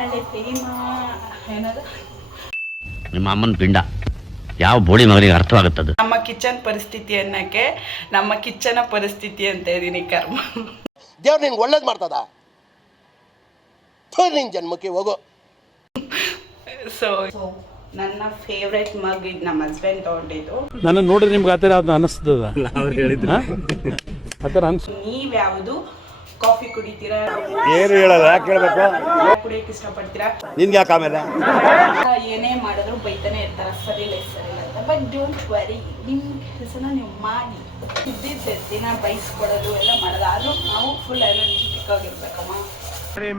ಹಳೆ ಪ್ರೇಮ ಏನದು ನಿಮ್ಮ ಅಮ್ಮನ ಪಿಂಡ ಯಾವ ಬೋಳಿ ಮಗನಿಗೆ ಅರ್ಥವಾಗುತ್ತದೆ. ನಮ್ಮ ಕಿಚನ್ ಪರಿಸ್ಥಿತಿ ಅನ್ನಕ್ಕೆ ನಮ್ಮ ಕಿಚನ ಪರಿಸ್ಥಿತಿ ಅಂತ ಇದೀನಿ ಕರ್ಮ. ದೇವ್ರು ನಿನ್ಗೆ ಒಳ್ಳೇದು ಮಾಡ್ತದ, ನಿನ್ ಜನ್ಮಕ್ಕೆ ಹೋಗೋ. ಸೊ ನನ್ನ ಫೇವ್ರೆಟ್ ಮಗ್ ಇದು ನಮ್ಮ ಹಸ್ಬೆಂಡ್ ತಗೊಂಡಿದ್ದು. ನನ್ನ ನೋಡಿದ್ರೆ ನಿಮ್ಗೆ ಆ ಥರ ಅದು ಅನಿಸ್ತದ, ಆ ಥರ ನೀವ್ಯಾವುದು ಕಾಫಿ ಕುಡಿತೀರಾ? ಏನು ಹೇಳಲ್ಲ, ಯಾಕೆ ಕೇಳಬೇಕು? ಕುಡಿಯಕ್ಕೆ ಇಷ್ಟಪಡ್ತೀರಾ? ನಿನ್ಗೆ ಯಾಕೆ ಆಮೇಲೆ ಏನೇ ಮಾಡಿದ್ರು ಬೈತಾನೆ ಇರ್ತಾರ, ಸರಿ ಇಲ್ಲ ಅಂತ. ಬಟ್ ಡೋಂಟ್ ವರಿ, ನಿಮ್ಮ ಕೆಲಸನ ನೀವು ಮಾಡಿ. ಇದ್ದಿದ್ದೆ ದಿನ ಬೈಸ್ಕೊಡೋದು ಎಲ್ಲ ಮಾಡೋದು, ಆದ್ರೂ ನಾವು ಫುಲ್ ಎನರ್ಜೆಟಿಕ್ ಆಗಿರ್ಬೇಕಮ್ಮ.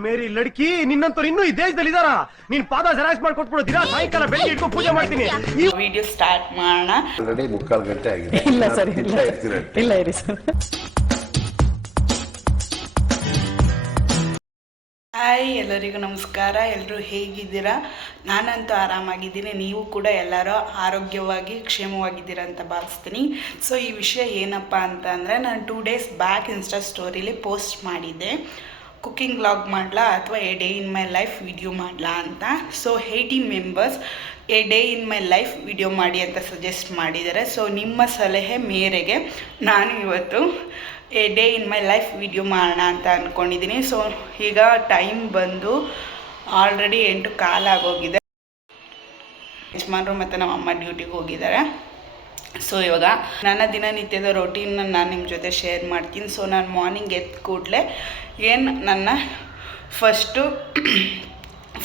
ಮೇರಿ ಲಡ್ಕಿ, ನಿನ್ನಂತವ್ರು ಇನ್ನೂ ಈ ದೇಶದಲ್ಲಿ ಇದಾರ? ನೀನ್ ಪಾದ ಜೆರಾಕ್ಸ್ ಮಾಡಿ ಕೊಟ್ಬಿಡ್ತೀರಾ? ಸಾಯಂಕಾಲ ಬೆಳಿಗ್ಗೆ ಇಟ್ಕೊಂಡು ಪೂಜೆ ಮಾಡ್ತೀನಿ. ಈ ವಿಡಿಯೋ ಸ್ಟಾರ್ಟ್ ಮಾಡೋಣ. ಆಲ್ರೆಡಿ 3/4 ಗಂಟೆ ಆಗಿದೆ. ಇಲ್ಲ ಸರ್, ಇಲ್ಲ ಇರಿ ಸರ್. ಹಾಯ್, ಎಲ್ಲರಿಗೂ ನಮಸ್ಕಾರ. ಎಲ್ಲರೂ ಹೇಗಿದ್ದೀರಾ? ನಾನಂತೂ ಆರಾಮಾಗಿದ್ದೀನಿ. ನೀವು ಕೂಡ ಎಲ್ಲರೂ ಆರೋಗ್ಯವಾಗಿ ಕ್ಷೇಮವಾಗಿದ್ದೀರಾ ಅಂತ ಭಾವಿಸ್ತೀನಿ. ಸೊ ಈ ವಿಷಯ ಏನಪ್ಪ ಅಂತ ಅಂದರೆ, ನಾನು 2 days ಬ್ಯಾಕ್ ಇನ್ಸ್ಟಾ ಸ್ಟೋರಿಲಿ ಪೋಸ್ಟ್ ಮಾಡಿದ್ದೆ, ಕುಕ್ಕಿಂಗ್ ವ್ಲಾಗ್ ಮಾಡಲಾ ಅಥವಾ A day in my life video ಮಾಡಲಾ ಅಂತ. So 18 members A day in my life video ಮಾಡಿ ಅಂತ ಸಜೆಸ್ಟ್ ಮಾಡಿದ್ದಾರೆ. ಸೊ ನಿಮ್ಮ ಸಲಹೆ ಮೇರೆಗೆ ನಾನು ಇವತ್ತು A day in my life video ಮಾಡೋಣ ಅಂತ ಅಂದ್ಕೊಂಡಿದ್ದೀನಿ. ಸೊ ಈಗ ಟೈಮ್ ಬಂದು ಆಲ್ರೆಡಿ 8:15 ಆಗೋಗಿದೆ. ಯಜಮಾನರು ಮತ್ತು ನಮ್ಮ ಅಮ್ಮ ಡ್ಯೂಟಿಗೆ ಹೋಗಿದ್ದಾರೆ. ಸೊ ಇವಾಗ ನನ್ನ ದಿನನಿತ್ಯದ ರೊಟೀನ್ನ ನಾನು ನಿಮ್ಮ ಜೊತೆ ಶೇರ್ ಮಾಡ್ತೀನಿ. ಸೊ ನಾನು ಮಾರ್ನಿಂಗ್ ಎದ್ದ ಕೂಡಲೇ ನನ್ನ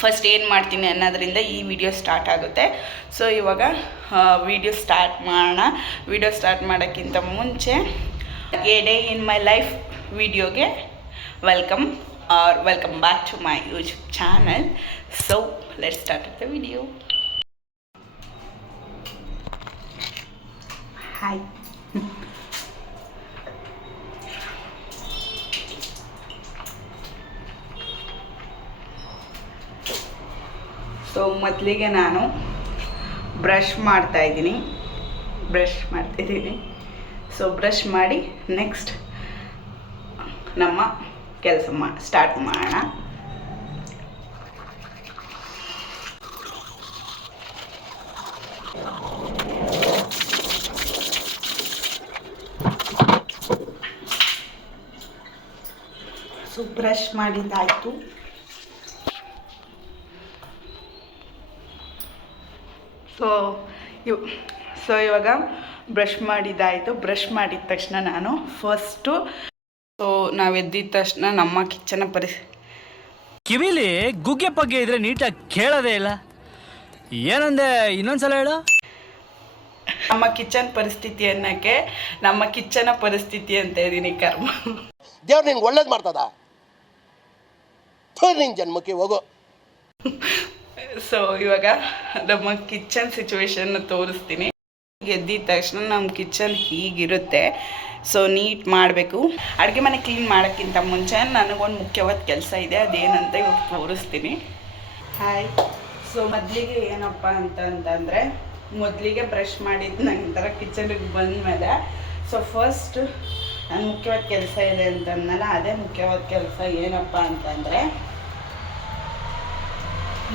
ಫಸ್ಟ್ ಏನು ಮಾಡ್ತೀನಿ ಅನ್ನೋದ್ರಿಂದ ಈ ವಿಡಿಯೋ ಸ್ಟಾರ್ಟ್ ಆಗುತ್ತೆ. ಸೊ ಇವಾಗ ವಿಡಿಯೋ ಸ್ಟಾರ್ಟ್ ಮಾಡೋಣ. ವಿಡಿಯೋ ಸ್ಟಾರ್ಟ್ ಮಾಡೋಕ್ಕಿಂತ ಮುಂಚೆ a day in my life ವಿಡಿಯೋಗೆ welcome back to my YouTube channel. So let's start the video. Hi, so ಮೊದಲಿಗೆ ನಾನು ಬ್ರಷ್ ಮಾಡ್ತಾಯಿದ್ದೀನಿ. ಸೊ ಬ್ರಷ್ ಮಾಡಿ ನೆಕ್ಸ್ಟ್ ನಮ್ಮ ಕೆಲಸ ಸ್ಟಾರ್ಟ್ ಮಾಡೋಣ. ಸೊ ಬ್ರಷ್ ಮಾಡಿದ್ದಾಯಿತು. ಸೊ ಇವಾಗ ಬ್ರಷ್ ಮಾಡಿದ್ದಾಯಿತು. ಬ್ರಷ್ ಮಾಡಿದ ತಕ್ಷಣ ನಾನು ನಾವು ಎದ್ದಿದ ತಕ್ಷಣ ನಮ್ಮ ಕಿಚನ ಕಿವಿಲಿ ಗುಗ್ಗೆ ಪಗ್ಗೆ ಇದ್ರೆ ನೀಟಾಗಿ ಕೇಳೋದೇ ಇಲ್ಲ. ಏನಂದೆ, ಇನ್ನೊಂದ್ಸಲ ಹೇಳು. ನಮ್ಮ ಕಿಚನ್ ಪರಿಸ್ಥಿತಿ ಅನ್ನಕ್ಕೆ ನಮ್ಮ ಕಿಚನ ಪರಿಸ್ಥಿತಿ ಅಂತ ಇದೀನಿ ಕರ್ಮ. ದೇವ್ರು ನಿನ್ಗೆ ಒಳ್ಳೇದು ಮಾಡ್ತದ, ನಿನ್ ಜನ್ಮಕ್ಕೆ ಹೋಗೋ. ಸೊ ಇವಾಗ ನಮ್ಮ ಕಿಚನ್ ಸಿಚುವೇಶನ್ನ ತೋರಿಸ್ತೀನಿ. ಎದ್ದಿದ ತಕ್ಷಣ ನಮ್ಮ ಕಿಚನ್ ಹೀಗಿರುತ್ತೆ. ಸೊ ನೀಟ್ ಮಾಡಬೇಕು. ಅಡುಗೆ ಮನೆ ಕ್ಲೀನ್ ಮಾಡೋಕ್ಕಿಂತ ಮುಂಚೆ ನನಗೊಂದು ಮುಖ್ಯವಾದ ಕೆಲಸ ಇದೆ, ಅದೇನಂತ ಇವಾಗ ತೋರಿಸ್ತೀನಿ. ಹಾಯ್. ಸೊ ಮೊದಲಿಗೆ ಏನಪ್ಪ ಅಂತಂದರೆ, ಮೊದಲಿಗೆ ಬ್ರಷ್ ಮಾಡಿದ ನಂತರ ಕಿಚನ್ಗೆ ಬಂದಮೇಲೆ ಸೊ ಫಸ್ಟ್ ನನ್ನ ಮುಖ್ಯವಾದ ಕೆಲಸ ಇದೆ ಅಂತಂದಲ್ಲ, ಅದೇ ಮುಖ್ಯವಾದ ಕೆಲಸ ಏನಪ್ಪ ಅಂತಂದರೆ,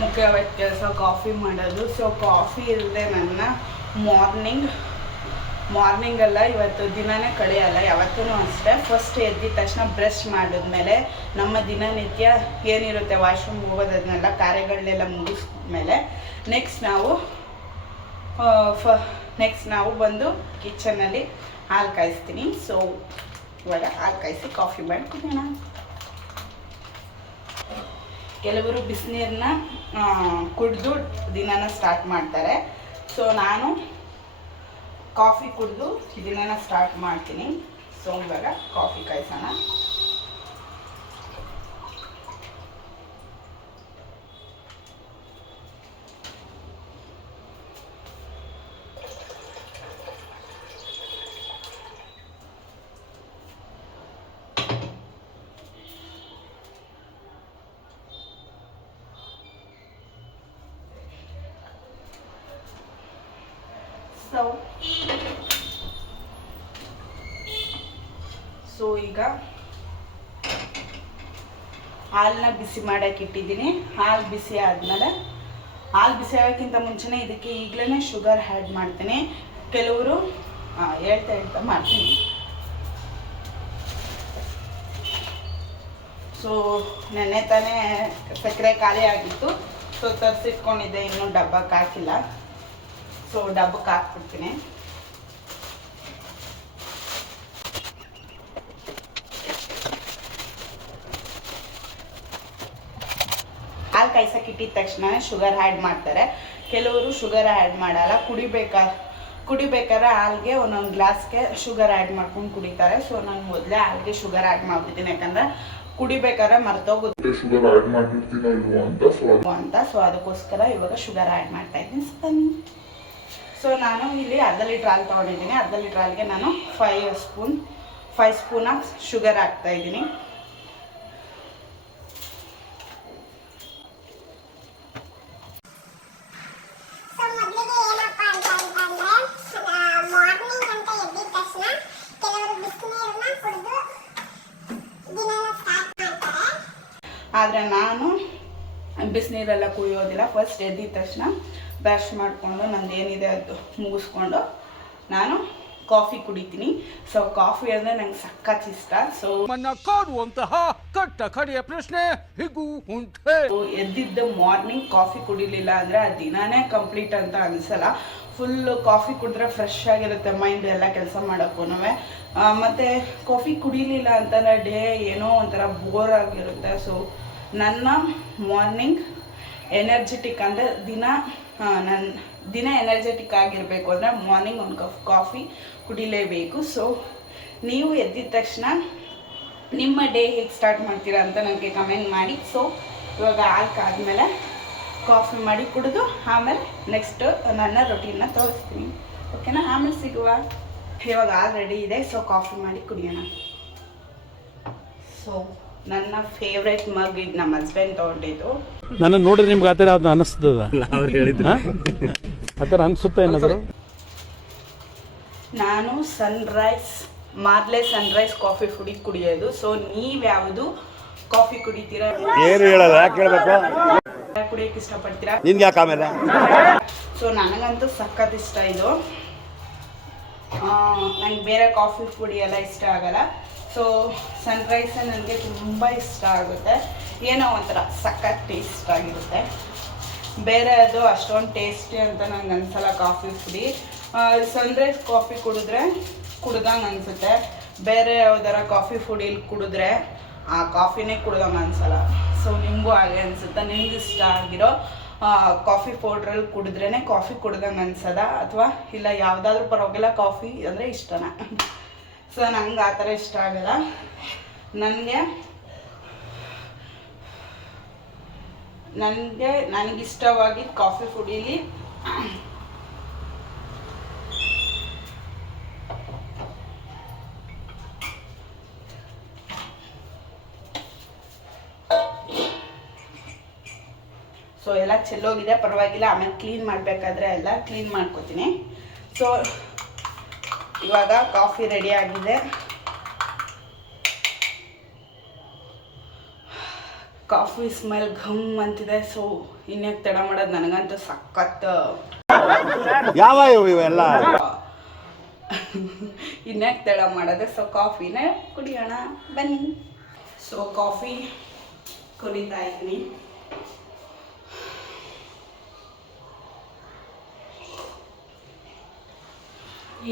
ಮುಖ್ಯವಾದ ಕೆಲಸ ಕಾಫಿ ಮಾಡೋದು. ಸೊ ಕಾಫಿ ಇಲ್ಲದೆ ನನ್ನ ಮಾರ್ನಿಂಗಲ್ಲ, ಇವತ್ತು ದಿನನೇ ಕಳೆಯಲ್ಲ, ಯಾವತ್ತೂ ಅಷ್ಟೇ. ಫಸ್ಟ್ ಎದ್ದಿದ ತಕ್ಷಣ ಬ್ರಷ್ ಮಾಡಿದ್ಮೇಲೆ ನಮ್ಮ ದಿನನಿತ್ಯ ಏನಿರುತ್ತೆ, ವಾಶ್ರೂಮ್ಗೆ ಹೋಗೋದನ್ನೆಲ್ಲ ಕಾರ್ಯಗಳನ್ನೆಲ್ಲ ಮುಗಿಸ್ಮೇಲೆ ನೆಕ್ಸ್ಟ್ ನಾವು ಬಂದು ಕಿಚನಲ್ಲಿ ಹಾಲು ಕಾಯಿಸ್ತೀನಿ. ಸೊ ಇವಾಗ ಹಾಲು ಕಾಯಿಸಿ ಕಾಫಿ ಮಾಡಿ ಕುಡಿಯೋಣ. ಕೆಲವರು ಬಿಸಿನೀರನ್ನ ಕುಡಿದು ದಿನನ ಸ್ಟಾರ್ಟ್ ಮಾಡ್ತಾರೆ. ಸೊ ನಾನು ಕಾಫಿ ಕುಡಿದು ದಿನನ ಸ್ಟಾರ್ಟ್ ಮಾಡ್ತೀನಿ. ಸೊ ಇವಾಗ ಕಾಫಿ ಕಾಯಿಸೋಣ. ಸೊ ಈಗ ಹಾಲನ್ನ ಬಿಸಿ ಮಾಡೋಕೆ ಇಟ್ಟಿದ್ದೀನಿ. ಹಾಲು ಬಿಸಿ ಆದಮೇಲೆ, ಹಾಲು ಬಿಸಿ ಆಗೋಕ್ಕಿಂತ ಮುಂಚೆನೇ ಇದಕ್ಕೆ ಈಗಲೇ ಶುಗರ್ ಆ್ಯಡ್ ಮಾಡ್ತೀನಿ. ಕೆಲವರು ಹೇಳ್ತಾ ಮಾಡ್ತೀನಿ. ಸೊ ನೆನ್ನೆ ತಾನೇ ಸಕ್ಕರೆ ಖಾಲಿ ಆಗಿತ್ತು. ಸೊ ತರಿಸಿಟ್ಕೊಂಡಿದ್ದೆ, ಇನ್ನೂ ಡಬ್ಬಕ್ಕೆ ಹಾಕಿಲ್ಲ. ಸೊ ಡಬ್ಬಕ್ಕೆ ಹಾಕ್ಬಿಡ್ತೀನಿ. ಹಾಲು ಕಾಯ್ಸಕ್ಕೆ ಇಟ್ಟಿದ ತಕ್ಷಣ ಶುಗರ್ ಆ್ಯಡ್ ಮಾಡ್ತಾರೆ. ಕೆಲವರು ಶುಗರ್ ಆ್ಯಡ್ ಮಾಡಲ್ಲ. ಕುಡಿಬೇಕಾದ್ರೆ ಹಾಲಿಗೆ ಒಂದೊಂದು ಗ್ಲಾಸ್ಗೆ ಶುಗರ್ ಆ್ಯಡ್ ಮಾಡ್ಕೊಂಡು ಕುಡಿತಾರೆ. ಸೊ ನಾನು ಮೊದಲೇ ಹಾಲಿಗೆ ಶುಗರ್ ಆ್ಯಡ್ ಮಾಡ್ಬಿಡ್ತೀನಿ, ಯಾಕಂದರೆ ಕುಡಿಬೇಕಾದ್ರೆ ಮರ್ತೋಗುತ್ತೆ ಶುಗರ್ ಆ್ಯಡ್ ಮಾಡಿರ್ತೀನೋ ಅಂತ. ಸೊ ಅದಕ್ಕೋಸ್ಕರ ಇವಾಗ ಶುಗರ್ ಆ್ಯಡ್ ಮಾಡ್ತಾ ಇದ್ದೀನಿ. ಸೊ ನಾನು ಇಲ್ಲಿ ಅರ್ಧ ಲೀಟ್ರ್ ಹಾಲು ತೊಗೊಂಡಿದ್ದೀನಿ. ಅರ್ಧ ಲೀಟ್ರ್ ಹಾಲಿಗೆ ನಾನು 5 ಸ್ಪೂನ್ ಆಫ್ ಶುಗರ್ ಹಾಕ್ತಾ ಇದ್ದೀನಿ. ಆದರೆ ನಾನು ಬಿಸಿನೀರೆಲ್ಲ ಕುಡಿಯೋದಿಲ್ಲ. ಫಸ್ಟ್ ಎದ್ದಿದ ತಕ್ಷಣ ಬ್ರಷ್ ಮಾಡಿಕೊಂಡು ನಂದು ಏನಿದೆ ಅದು ಮುಗಿಸ್ಕೊಂಡು ನಾನು ಕಾಫಿ ಕುಡಿತೀನಿ. ಸೊ ಕಾಫಿ ಅಂದರೆ ನಂಗೆ ಸಖತ್ ಇಷ್ಟ. ಸೊ ಕಾಡುವಂತಹ ಕಟ್ಟ ಕಡೆಯ ಪ್ರಶ್ನೆ ಹೀಗೂ ಉಂಟೆ. ಎದ್ದಿದ್ದು ಮಾರ್ನಿಂಗ್ ಕಾಫಿ ಕುಡಿಲಿಲ್ಲ ಅಂದರೆ ಆ ದಿನಾನೇ ಕಂಪ್ಲೀಟ್ ಅಂತ ಅನಿಸಲ್ಲ. ಫುಲ್ಲು ಕಾಫಿ ಕುಡಿದ್ರೆ ಫ್ರೆಶ್ ಆಗಿರುತ್ತೆ ಮೈಂಡ್, ಎಲ್ಲ ಕೆಲಸ ಮಾಡೋಕ್ಕೂ. ಮತ್ತು ಕಾಫಿ ಕುಡಿಲಿಲ್ಲ ಅಂತಂದರೆ ಡೇ ಏನೋ ಒಂಥರ ಬೋರ್ ಆಗಿರುತ್ತೆ. ಸೊ ನನ್ನ ಮಾರ್ನಿಂಗ್ ಎನರ್ಜೆಟಿಕ್ ಅಂದರೆ ನನ್ನ ದಿನ ಎನರ್ಜೆಟಿಕ್ ಆಗಿರಬೇಕು ಅಂದರೆ ಮಾರ್ನಿಂಗ್ ಒಂದು ಕಪ್ ಕಾಫಿ ಕುಡಿಲೇಬೇಕು. ಸೊ ನೀವು ಎದ್ದಿದ ತಕ್ಷಣ ನಿಮ್ಮ ಡೇ ಹೇಗೆ ಸ್ಟಾರ್ಟ್ ಮಾಡ್ತೀರಾ ಅಂತ ನನಗೆ ಕಮೆಂಟ್ ಮಾಡಿ. ಸೊ ಇವಾಗ ಹಾಲು ಕಾದ್ಮೇಲೆ ಕಾಫಿ ಮಾಡಿ ಕುಡಿದು ಆಮೇಲೆ ನೆಕ್ಸ್ಟ್ ನನ್ನ ರೊಟೀನ್ನ ತೋರಿಸ್ತೀನಿ. ಓಕೆನಾ? ಆಮೇಲೆ ಸಿಗುವ. ಇವಾಗ ಹಾಲು ರೆಡಿ ಇದೆ. ಸೊ ಕಾಫಿ ಮಾಡಿ ಕುಡಿಯೋಣ. ಸೊ ನನ್ನ ಫೇವ್ರೆಟ್ ಮಗ್ ಇದು ನಮ್ಮ ಹಸ್ಬೆಂಡ್ ತೊಗೊಂಡಿದ್ದು. ನನ್ನ ನೋಡ್ರಿ ನಿಮ್ಗೆ ಆ ಥರ ಯಾವ್ದು ಅನಿಸ್ತದ? ಆ ಥರ ಅನಿಸುತ್ತೆ ಏನಾದರೂ? ನಾನು ಮಾರ್ಲೆ ಸನ್ರೈಸ್ ಕಾಫಿ ಪುಡಿ ಕುಡಿಯೋದು. ಸೊ ನೀವು ಯಾವುದು ಕಾಫಿ ಕುಡಿತೀರಾ? ಏನು ಹೇಳಲ್ಲ, ಯಾಕೆ ಹೇಳ್ಬೇಕು? ಕುಡಿಯೋಕೆ ಇಷ್ಟಪಡ್ತೀರಾ? ನಿನ್ಗೆ ಯಾಕೆ ಆಮೇಲೆ? ಸೊ ನನಗಂತೂ ಸಖತ್ ಇಷ್ಟ ಇದು. ನಂಗೆ ಬೇರೆ ಕಾಫಿ ಪುಡಿ ಎಲ್ಲ ಇಷ್ಟ ಆಗಲ್ಲ. ಸೊ ಸನ್ರೈಸ್ ನನಗೆ ತುಂಬ ಇಷ್ಟ ಆಗುತ್ತೆ. ಏನೋ ಒಂಥರ ಸಖತ್ ಟೇಸ್ಟ್ ಆಗಿರುತ್ತೆ. ಬೇರೆ ಅದು ಅಷ್ಟೊಂದು ಟೇಸ್ಟಿ ಅಂತ ನಂಗೆ ಅನಿಸಲ್ಲ ಕಾಫಿ ಪುಡಿ. ಸನ್ರೈಸ್ ಕಾಫಿ ಕುಡ್ದಂಗೆ ಅನಿಸುತ್ತೆ. ಬೇರೆ ಯಾವ್ದಾರ ಕಾಫಿ ಪುಡಿಲಿ ಕುಡಿದ್ರೆ ಆ ಕಾಫಿನೇ ಕುಡ್ದಂಗೆ ಅನಿಸಲ್ಲ. ಸೊ ನಿಮಗೂ ಹಾಗೆ ಅನಿಸುತ್ತೆ? ನಿಮ್ಗೆ ಇಷ್ಟ ಆಗಿರೋ ಕಾಫಿ ಪೌಡ್ರಲ್ಲಿ ಕುಡಿದ್ರೇ ಕಾಫಿ ಕುಡ್ದಂಗೆ ಅನ್ಸದ, ಅಥವಾ ಇಲ್ಲ ಯಾವುದಾದ್ರೂ ಪರವಾಗಿಲ್ಲ ಕಾಫಿ ಅಂದರೆ ಇಷ್ಟನ? ಸೊ ನಂಗೆ ಆ ಥರ ಇಷ್ಟ ಆಗಲ್ಲ. ನನಗಿಷ್ಟವಾಗಿದ್ದ ಕಾಫಿ ಪುಡೀಲಿ ಸೊ ಎಲ್ಲ ಚೆಲ್ಲೋಗಿದೆ, ಪರವಾಗಿಲ್ಲ. ಆಮೇಲೆ ಕ್ಲೀನ್ ಮಾಡಬೇಕಾದ್ರೆ ಎಲ್ಲ ಕ್ಲೀನ್ ಮಾಡ್ಕೊತೀನಿ. ಸೊ ಇವಾಗ ಕಾಫಿ ರೆಡಿ ಆಗಿದೆ. ಕಾಫಿ ಸ್ಮೆಲ್ ಘಮ್ ಅಂತಿದೆ. ಸೊ ಇನ್ಯಾಕೆ ತಡ ಮಾಡೋದು? ನನಗಂತೂ ಸಖತ್ ಯಾವ ಇವೆಲ್ಲ ಇನ್ಯಾಕೆ ತಡ ಮಾಡೋದು? ಸೊ ಕಾಫಿನೇ ಕುಡಿಯೋಣ ಬನ್ನಿ. ಸೊ ಕಾಫಿ ಕುಡಿತಾ ಇದ್ದೀನಿ.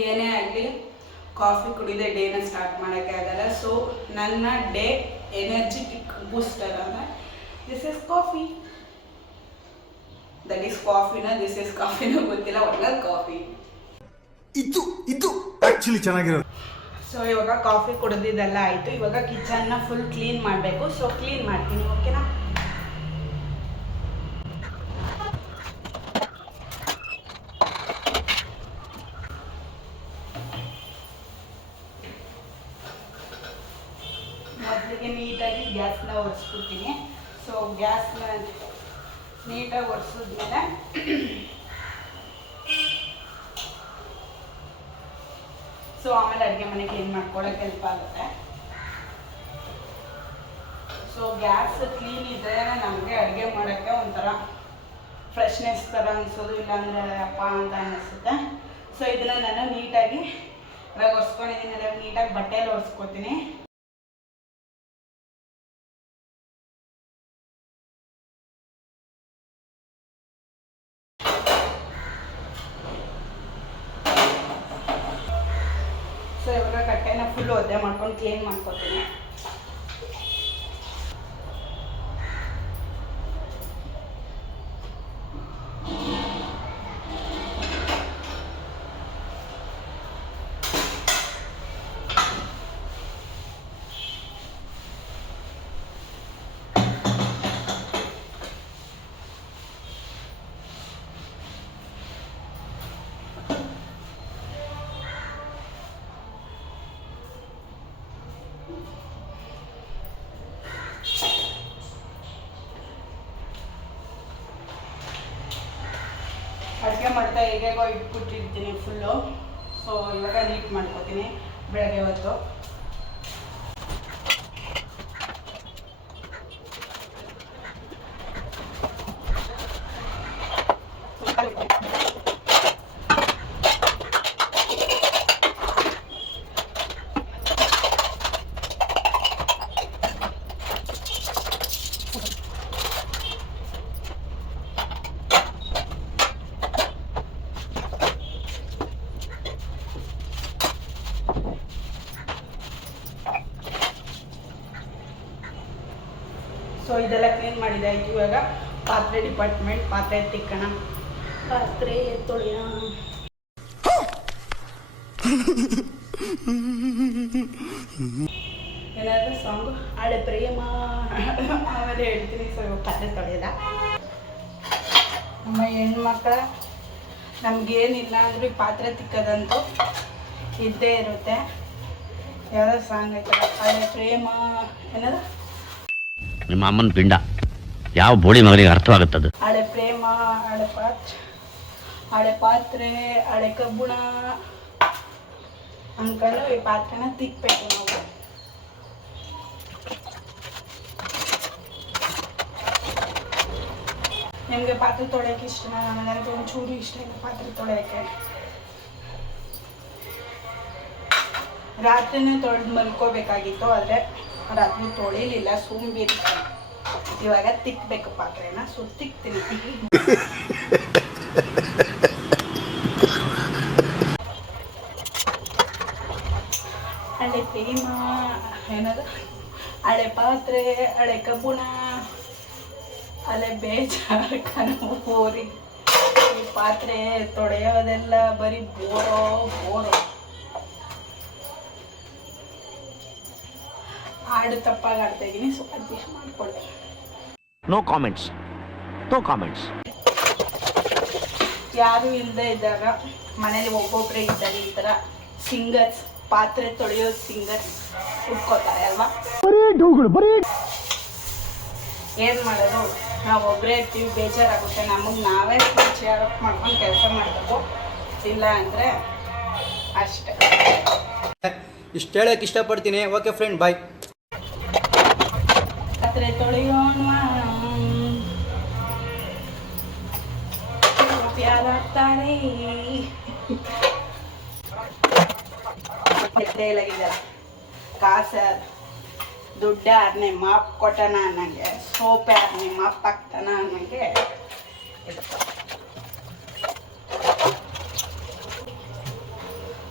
ಏನೇ ಆಗಲಿ ಕಾಫಿ ಕುಡಿದೆ ಡೇನ ಸ್ಟಾರ್ಟ್ ಮಾಡೋಕ್ಕೆ ಆಗಲ್ಲ. ಸೊ ನನ್ನ ಡೇ ಎನರ್ಜಿಟಿಕ್ ಬೂಸ್ಟರ್ ಅಂದರೆ this is coffee. That is ಕಾಫಿನ ದಿಸ್ ಇಸ್ ಕಾಫಿನ ಗೊತ್ತಿಲ್ಲ, ಒಳ್ಳೆ ಕಾಫಿ ಇದು ಆಕ್ಚುಲಿ ಚೆನ್ನಾಗಿರೋದು. ಸೊ ಇವಾಗ ಕಾಫಿ ಕುಡಿದಿದ್ದೆಲ್ಲ ಆಯಿತು. ಇವಾಗ ಕಿಚನ್ನ ಫುಲ್ ಕ್ಲೀನ್ ಮಾಡಬೇಕು. ಸೊ ಕ್ಲೀನ್ ಮಾಡ್ತೀನಿ. ಓಕೆನಾ? ಮೊದಲಿಗೆ ನೀಟಾಗಿ ಗ್ಯಾಸ್ನ ಒರೆಸ್ಬಿಡ್ತೀನಿ. ಸೊ ಗ್ಯಾಸ್ನ ನೀಟಾಗಿ ಒರೆಸಿದ್ಮೇಲೆ ಸೊ ಆಮೇಲೆ ಅಡುಗೆ ಮನೆ ಕ್ಲೀನ್ ಮಾಡ್ಕೊಳ್ಳೋಕೆ ಹೆಲ್ಪ್ ಆಗುತ್ತೆ. ಸೊ ಸೊ ಗ್ಯಾಸ್ ಕ್ಲೀನ್ ಇದ್ದರೆ ನಮಗೆ ಅಡುಗೆ ಮಾಡೋಕ್ಕೆ ಒಂಥರ ಫ್ರೆಶ್ನೆಸ್ ಥರ ಅನಿಸೋದು, ಇಲ್ಲಾಂದರೆ ಅಪ್ಪ ಅಂತ ಅನ್ನಿಸುತ್ತೆ. ಸೊ ಇದನ್ನು ನಾನು ನೀಟಾಗಿ ಇವಾಗ ಒರೆಸ್ಕೊಂಡಿದ್ದೀನಿ, ನೀಟಾಗಿ ಬಟ್ಟೆಯಲ್ಲಿ ಒರೆಸ್ಕೊತೀನಿ. ಸೊ ಇವಾಗ ಕಟ್ಟೆನ ಫುಲ್ ಒದ್ದೆ ಮಾಡ್ಕೊಂಡು ಕ್ಲೀನ್ ಮಾಡ್ಕೊತೀನಿ. ಅಡುಗೆ ಮಾಡ್ತಾ ಹೇಗೇಗೋ ಇಟ್ಬಿಟ್ಟಿರ್ತೀನಿ ಫುಲ್ಲು. ಸೊ ಇವಾಗ ನೀಟ್ ಮಾಡ್ಕೊತೀನಿ ಬೆಳಗ್ಗೆ ಹೊತ್ತು. ಸೊ ಇದೆಲ್ಲ ಕ್ಲೀನ್ ಮಾಡಿದಾಯ್ತು. ಇವಾಗ ಪಾತ್ರೆ ಡಿಪಾರ್ಟ್ಮೆಂಟ್, ಪಾತ್ರೆ ತಿಕ್ಕಣ, ಪಾತ್ರೆ ತೊಳೆಯೋಣ. ಏನಾದರೂ ಸಾಂಗು ಹಳೆ ಪ್ರೇಮ ಆಮೇಲೆ ಹೇಳ್ತೀನಿ. ಸೊ ಇವಾಗ ಪಾತ್ರೆ ತೊಳೆಯೋದ. ನಮ್ಮ ಹೆಣ್ಮಕ್ಳ ನಮಗೇನಿಲ್ಲ ಅಂದರೂ ಈ ಪಾತ್ರೆ ತಿಕ್ಕೋದಂತೂ ಇದ್ದೇ ಇರುತ್ತೆ. ಯಾವುದೋ ಸಾಂಗ್ ಐತಲ್ಲ, ಹಳೆ ಪ್ರೇಮ ಏನದ, ನಿಮ್ಮ ಅಮ್ಮನ ಪಿಂಡ ಯಾವ ಬೋಳಿ ಮಗನಿಗೆ ಅರ್ಥವಾಗುತ್ತದೆ? ಹಳೆ ಪ್ರೇಮ, ಹಳೆ ಪಾತ್ರೆ, ಹಳೆ ಕಬ್ಬುಣ ಅಂದ್ಕೊಂಡು ಈ ಪಾತ್ರೆನ ತಿಕ್ಕಬೇಕು ನಾವು. ನಿಮಗೆ ಪಾತ್ರೆ ತೊಳೆಯೋಕೆ ಇಷ್ಟನ? ನನಗೆ ಒಂಚೂರು ಇಷ್ಟ ಇಲ್ಲ ಪಾತ್ರೆ ತೊಳೆಯೋಕ್ಕೆ. ರಾತ್ರಿನೇ ತೊಳೆದು ಮಲ್ಕೋಬೇಕಾಗಿತ್ತು, ಆದರೆ ರಾತ್ರಿ ತೊಳಿಲಿಲ್ಲ, ಸೋಂಬೇರಿ. ಇವಾಗ ತಿಕ್ಕಬೇಕು ಪಾತ್ರೆನ. ಸೊ ತಿಕ್ತೀನಿ. ಹಳೆ ಪ್ರೇಮ ಏನದು, ಹಳೆ ಪಾತ್ರೆ, ಹಳೆ ಕಬ್ಬುಣ, ಹಳೆ ಬೇಜಾರು ಕನೋರಿ. ಈ ಪಾತ್ರೆ ತೊಳೆಯೋದೆಲ್ಲ ಬರೀ ಬೋರೋ. ಹಾಡು ತಪ್ಪಾಗಿ ಆಡ್ತಾ ಇದ್ದೀನಿ, ಸೊ ಅಡ್ಜಸ್ಟ್ ಮಾಡಿಕೊಳ್ಳಿ. No comments. ಯಾರು ಇಲ್ಲದೆ ಇದ್ದಾಗ ಮನೇಲಿ ಒಬ್ಬೊಬ್ಬರೇ ಇದ್ದಾರೆ ಈ ಥರ ಸಿಂಗರ್ಸ್, ಪಾತ್ರೆ ತೊಳೆಯೋ ಸಿಂಗರ್ಸ್ ಉಟ್ಕೋತಾರೆ ಅಲ್ವಾ. ಏನು ಮಾಡೋದು, ನಾವು ಒಬ್ಬರೇ ಇರ್ತೀವಿ, ಬೇಜಾರಾಗುತ್ತೆ. ನಮಗೆ ನಾವೇ ಚೇರ್ ಅಪ್ ಮಾಡ್ಕೊಂಡು ಕೆಲಸ ಮಾಡಬೇಕು, ಇಲ್ಲ ಅಂದರೆ ಅಷ್ಟೇ. ಇಷ್ಟು ಹೇಳೋಕೆ ಇಷ್ಟಪಡ್ತೀನಿ. ಓಕೆ ಫ್ರೆಂಡ್, ಬಾಯ್. ಪಾತ್ರೆ ತೊಳೆಯೋಣ, ಪ್ಯಾರಾಗ್ತಾರೆ. ಕಾಸ ದುಡ್ಡು ಯಾರನ್ನೇ ಮಾಪ್ ಕೊಟ್ಟನ ಅನ್ನಂಗೆ, ಸೋಪ್ ಯಾರನ್ನೇ ಮಾಪ್ ಹಾಕ್ತಾನ ಅನ್ನಂಗೆ.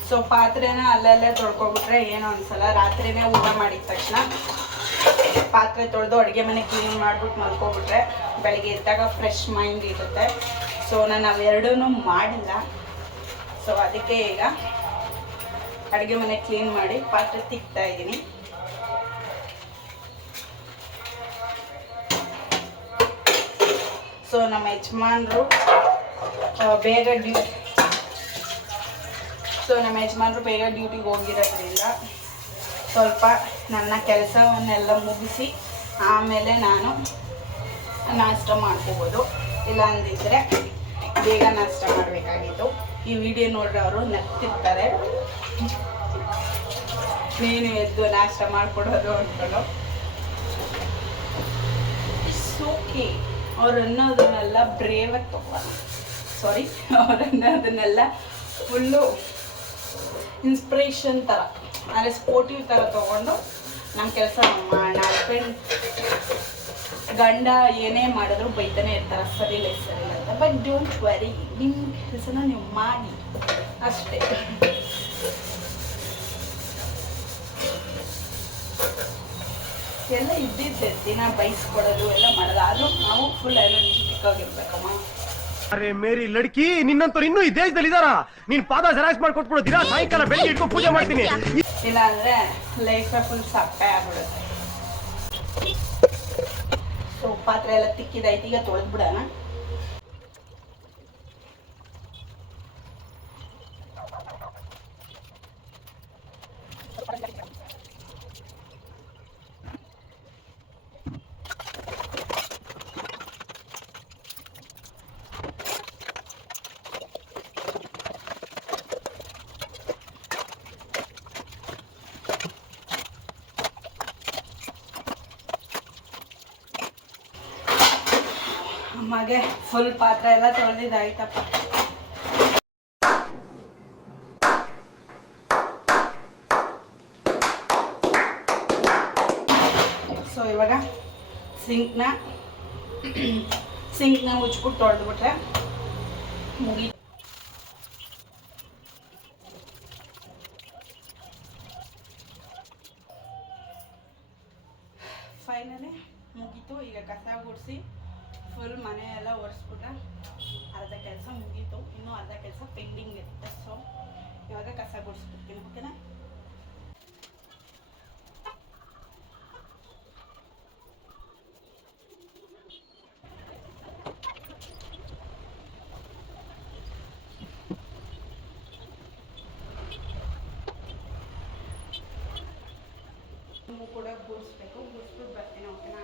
ಸೊ ಪಾತ್ರೆನ ಅಲ್ಲಲ್ಲೇ ತೊಳ್ಕೊಬಿಟ್ರೆ ಏನೋ ಅನ್ಸಲ್ಲ. ರಾತ್ರಿನೇ ಊಟ ಮಾಡಿದ ತಕ್ಷಣ ಪಾತ್ರೆ ತೊಳೆದು ಅಡುಗೆ ಮನೆ ಕ್ಲೀನ್ ಮಾಡಿಬಿಟ್ಟು ಮಲ್ಕೊಬಿಟ್ರೆ ಬೆಳಗ್ಗೆ ಎದ್ದಾಗ ಫ್ರೆಶ್ ಮೈಂಡ್ ಇರುತ್ತೆ. ಸೊ ನಾನು ಅವೆರಡೂ ಮಾಡಿಲ್ಲ. ಸೊ ಅದಕ್ಕೆ ಈಗ ಅಡುಗೆ ಮನೆ ಕ್ಲೀನ್ ಮಾಡಿ ಪಾತ್ರೆ ತಿಕ್ತಾ ಇದ್ದೀನಿ. ಸೊ ನಮ್ಮ ಯಜಮಾನರು ಬೇಗ ಡ್ಯೂಟಿಗೆ ಹೋಗಿರೋದ್ರಿಂದ ಸ್ವಲ್ಪ ನನ್ನ ಕೆಲಸವನ್ನೆಲ್ಲ ಮುಗಿಸಿ ಆಮೇಲೆ ನಾನು ನಾಷ್ಟ ಮಾಡ್ಕೋಬೋದು. ಇಲ್ಲ ಅಂದಿದ್ರೆ ಬೇಗ ನಾಷ್ಟ ಮಾಡಬೇಕಾಗಿತ್ತು. ಈ ವಿಡಿಯೋ ನೋಡ್ರೆ ಅವರು ನಗ್ತಿರ್ತಾರೆ, ನೀನು ಎದ್ದು ನಾಷ್ಟ ಮಾಡಿಕೊಡೋದು ಅಂದ್ಕೊಂಡು. ಓಕೆ. ಅವ್ರು ಅನ್ನೋದನ್ನೆಲ್ಲ ಬ್ರೇವಾಗಿ ತಗೋಣ. ಸಾರಿ, ಅವ್ರು ಅನ್ನೋದನ್ನೆಲ್ಲ ಫುಲ್ಲು ಇನ್ಸ್ಪಿರೇಷನ್ ಥರ, ಅಂದರೆ ಸ್ಪೋರ್ಟಿವ್ ಥರ ತೊಗೊಂಡು ನಮ್ಮ ಕೆಲಸ ಮಾಡೋಣ. ಹಸ್ಬೆಂಡ್ ಗಂಡ ಏನೇ ಮಾಡಿದ್ರು ಬೈತಾನೆ ಇರ್ತಾರೆ, ಸರಿಯಿಲ್ಲ ಸರಿಯಿಲ್ಲ ಅಂತ. ಬಟ್ ಡೋಂಟ್ ವರಿ, ನಿಮ್ಮ ಕೆಲಸನ ನೀವು ಮಾಡಿ ಅಷ್ಟೇ. ಎಲ್ಲ ಇದ್ದಿದ್ದೆ ದಿನ ಬೈಸ್ಕೊಡೋದು ಎಲ್ಲ ಮಾಡೋದು, ಆದರೂ ನಾವು ಫುಲ್ ಎನರ್ಜೆಟಿಕ್ ಆಗಿರ್ಬೇಕಮ್ಮ. ಅರೆ ಮೇರಿ ಲಡ್ಕಿ, ನಿನ್ನಂತವ್ರು ಇನ್ನೂ ಈ ದೇಶದಲ್ಲಿ ಇದಾರ? ನೀನ್ ಪಾದ ಜೆರಾಕ್ಸ್ ಮಾಡ್ಕೊಟ್ಬಿಡು, ದಿನ ಸಾಯಂಕಾಲ ಬೆಳಿಗ್ಗೆ ಇಟ್ಕೊಂಡು ಪೂಜೆ ಮಾಡ್ತೀನಿ. ಇಲ್ಲ ಅಂದರೆ ಲೈಫೇ ಫುಲ್ ಸಪ್ಪೆ ಆಗ್ಬಿಡುತ್ತೆ. ಸೊ ಪಾತ್ರೆ ಎಲ್ಲ ತಿಕ್ಕಿದೈತಿ, ಈಗ ತೊಳೆದ್ಬಿಡೋಣ. ಅಮ್ಮಗೆ ಫುಲ್ ಪಾತ್ರೆ ಎಲ್ಲ ತೊಳೆದಿದ್ದಾಯ್ತಪ್ಪ. ಸೊ ಇವಾಗ ಸಿಂಕ್ನ ಉಜ್ಬಿಟ್ಟು ತೊಳೆದ್ಬಿಟ್ರೆ ಮುಗಿ. ಫೈನಲಿ ಮುಗೀತು. ಈಗ ಕಸ ಗುಡಿಸಿ ಫುಲ್ ಮನೆ ಎಲ್ಲ ಒರೆಸ್ಬಿಟ್ರೆ ಅರ್ಧ ಕೆಲಸ ಮುಗೀತು. ಇನ್ನೂ ಅರ್ಧ ಕೆಲಸ ಪೆಂಡಿಂಗ್ ಇರುತ್ತೆ. ಸೊ ಇವಾಗ ಕಸ ಗುಡಿಸ್ಬಿಡ್ತೀನಿ, ಓಕೆನಾ? ಕೂಡ ಗುಡಿಸ್ಬೇಕು, ಗುಡಿಸ್ಬಿಟ್ಟು ಬರ್ತೀನಿ, ಓಕೆನಾ?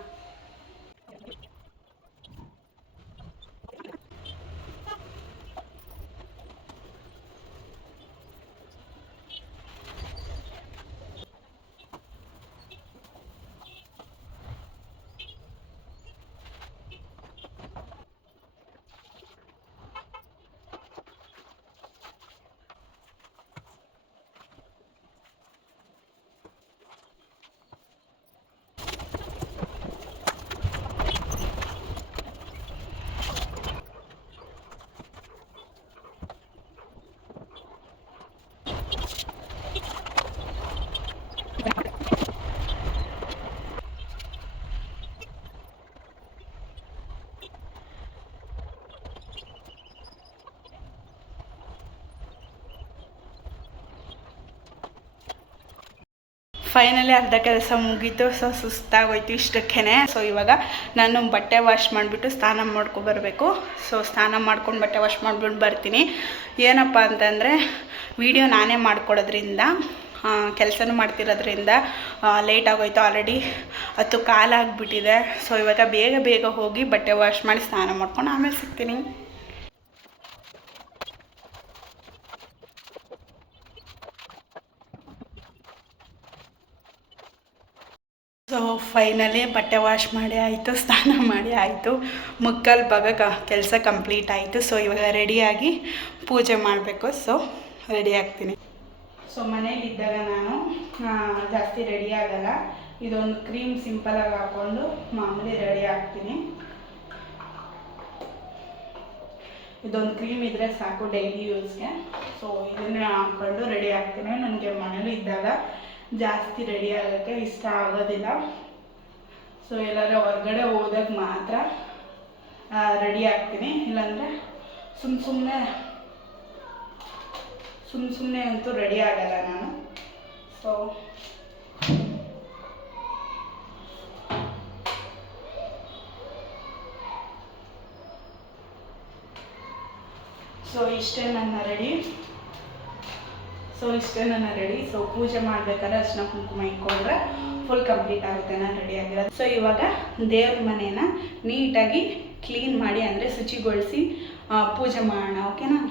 ಫೈನಲಿ ಅರ್ಧ ಕೆಲಸ ಮುಗೀತು. ಸೊ ಸುಸ್ತಾಗೋಯ್ತು ಇಷ್ಟಕ್ಕೇ. ಸೊ ಇವಾಗ ನಾನು ಬಟ್ಟೆ ವಾಶ್ ಮಾಡಿಬಿಟ್ಟು ಸ್ನಾನ ಮಾಡ್ಕೊಬರ್ಬೇಕು. ಸೊ ಸ್ನಾನ ಮಾಡ್ಕೊಂಡು ಬಟ್ಟೆ ವಾಶ್ ಮಾಡಿಬಿಟ್ಟು ಬರ್ತೀನಿ. ಏನಪ್ಪ ಅಂತಂದರೆ ವಿಡಿಯೋ ನಾನೇ ಮಾಡ್ಕೊಡೋದ್ರಿಂದ, ಕೆಲಸನೂ ಮಾಡ್ತಿರೋದ್ರಿಂದ ಲೇಟ್ ಆಗೋಯ್ತು. ಆಲ್ರೆಡಿ 10 ಕಾಲು ಆಗಿಬಿಟ್ಟಿದೆ. ಸೊ ಇವಾಗ ಬೇಗ ಹೋಗಿ ಬಟ್ಟೆ ವಾಶ್ ಮಾಡಿ ಸ್ನಾನ ಮಾಡ್ಕೊಂಡು ಆಮೇಲೆ ಸಿಗ್ತೀನಿ. ಸೊ ಫೈನಲಿ ಬಟ್ಟೆ ವಾಶ್ ಮಾಡಿ ಆಯಿತು, ಸ್ನಾನ ಮಾಡಿ ಆಯಿತು, ಮುಕ್ಕಾಲು ಭಾಗ ಕೆಲಸ ಕಂಪ್ಲೀಟ್ ಆಯಿತು. ಸೊ ಇವಾಗ ರೆಡಿಯಾಗಿ ಪೂಜೆ ಮಾಡಬೇಕು. ಸೊ ರೆಡಿ ಆಗ್ತೀನಿ. ಸೊ ಮನೇಲಿದ್ದಾಗ ನಾನು ಜಾಸ್ತಿ ರೆಡಿ ಆಗಲ್ಲ. ಇದೊಂದು ಕ್ರೀಮ್ ಸಿಂಪಲಾಗಿ ಹಾಕ್ಕೊಂಡು ಮಾಮೂಲಿ ರೆಡಿ ಆಗ್ತೀನಿ. ಇದೊಂದು ಕ್ರೀಮ್ ಇದ್ದರೆ ಸಾಕು ಡೈಲಿ ಯೂಸ್ಗೆ. ಸೊ ಇದನ್ನೇ ಹಾಕ್ಕೊಂಡು ರೆಡಿ ಆಗ್ತೀನಿ. ನನಗೆ ಮನೇಲಿ ಇದ್ದಾಗ ಜಾಸ್ತಿ ರೆಡಿ ಆಗೋಕ್ಕೆ ಇಷ್ಟ ಆಗೋದಿಲ್ಲ. ಸೊ ಎಲ್ಲಾದ್ರೂ ಹೊರಗಡೆ ಹೋದಾಗ ಮಾತ್ರ ರೆಡಿ ಆಗ್ತೀನಿ. ಇಲ್ಲಾಂದರೆ ಸುಮ್ಮನೆ ಅಂತೂ ರೆಡಿ ಆಗಲ್ಲ ನಾನು. ಸೊ ಇಷ್ಟೇ ನನ್ನ ರೆಡಿ. ಸೊ ಪೂಜೆ ಮಾಡಬೇಕಾದ್ರೆ ಅರ್ಶಿನ ಕುಂಕುಮ ಇಟ್ಕೊಂಡ್ರೆ ಫುಲ್ ಕಂಪ್ಲೀಟ್ ಆಗುತ್ತೆ ನಾನು ರೆಡಿ ಆಗಿರೋದು. ಸೊ ಇವಾಗ ದೇವ್ರ ಮನೇನ ನೀಟಾಗಿ ಕ್ಲೀನ್ ಮಾಡಿ, ಅಂದರೆ ಶುಚಿಗೊಳಿಸಿ ಪೂಜೆ ಮಾಡೋಣ, ಓಕೆನಾ?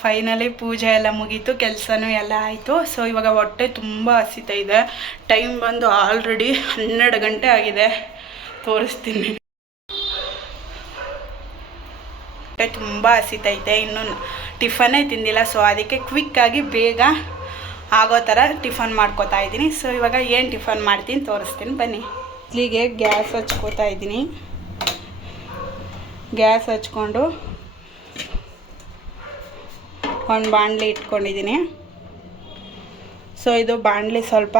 ಫೈನಲಿ ಪೂಜೆ ಎಲ್ಲ ಮುಗೀತು, ಕೆಲಸನೂ ಎಲ್ಲ ಆಯಿತು. ಸೊ ಇವಾಗ ಹೊಟ್ಟೆ ತುಂಬ ಹಸಿತಾ ಇದೆ. ಟೈಮ್ ಬಂದು ಆಲ್ರೆಡಿ 12 ಗಂಟೆ ಆಗಿದೆ. ತೋರಿಸ್ತೀನಿ. ಹೊಟ್ಟೆ ತುಂಬ ಹಸಿತೈತೆ, ಇನ್ನೂ ಟಿಫನ್ನೇ ತಿಂದಿಲ್ಲ. ಸೊ ಅದಕ್ಕೆ ಕ್ವಿಕ್ಕಾಗಿ ಬೇಗ ಆಗೋ ಥರ ಟಿಫನ್ ಮಾಡ್ಕೋತಾ ಇದ್ದೀನಿ. ಸೊ ಇವಾಗ ಏನು ಟಿಫನ್ ಮಾಡ್ತೀನಿ ತೋರಿಸ್ತೀನಿ ಬನ್ನಿ. ಇಲ್ಲಿಗೆ ಗ್ಯಾಸ್ ಹಚ್ಕೋತಾ ಇದ್ದೀನಿ. ಗ್ಯಾಸ್ ಹಚ್ಕೊಂಡು ಒಂದು ಬಾಣಲಿ ಇಟ್ಕೊಂಡಿದ್ದೀನಿ. ಸೊ ಇದು ಬಾಣಲಿ ಸ್ವಲ್ಪ